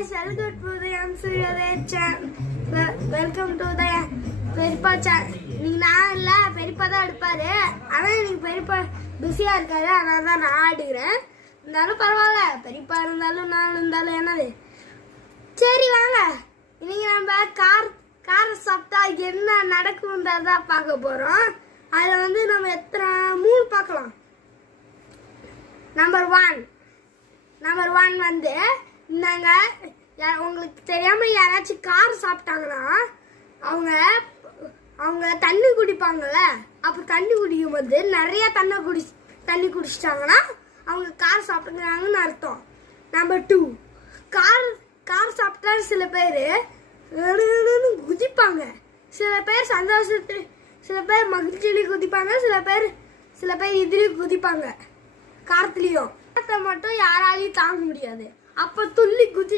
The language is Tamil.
guys, welcome to the Suryoday channel. Welcome to the Peripa channel. நீங்க நான் இல்ல பெரியப்பா தான் எடுப்பாரு. ஆனா நீங்க பெரியப்பா பிஸியா இருக்காரு. அதனால தான் நான் ஆடுறேன். இருந்தாலும் பரவாயில்ல. பெரியப்பா இருந்தாலும் நான் இருந்தாலும் என்னது? சரி வாங்க. இன்னைக்கு நம்ம கார் சாப்பிட்டா என்ன நடக்கும்ன்றத பார்க்க போறோம். அதுல வந்து நம்ம எத்தனை 3 பார்க்கலாம். நம்பர் 1 வந்து இந்தாங்க. உங்களுக்கு தெரியாம யாராச்சும் கார் சாப்பிட்டாங்கன்னா அவங்க தண்ணி குடிப்பாங்கல்ல. அப்போ தண்ணி குடிக்கும் போது நிறைய தண்ணி குடிச்சிட்டாங்கன்னா அவங்க கார் சாப்பிட்டுக்கிறாங்கன்னு அர்த்தம். நம்பர் 2, கார் சாப்பிட்டா சில பேர் குதிப்பாங்க. சில பேர் சந்தோஷத்து, சில பேர் மகிழ்ச்சியிலையும் குதிப்பாங்க, சில பேர் இதுலயும் குதிப்பாங்க. காரத்துலயும் மட்டும் யாராலையும் தாங்க முடியாது. அப்ப துள்ளி குதி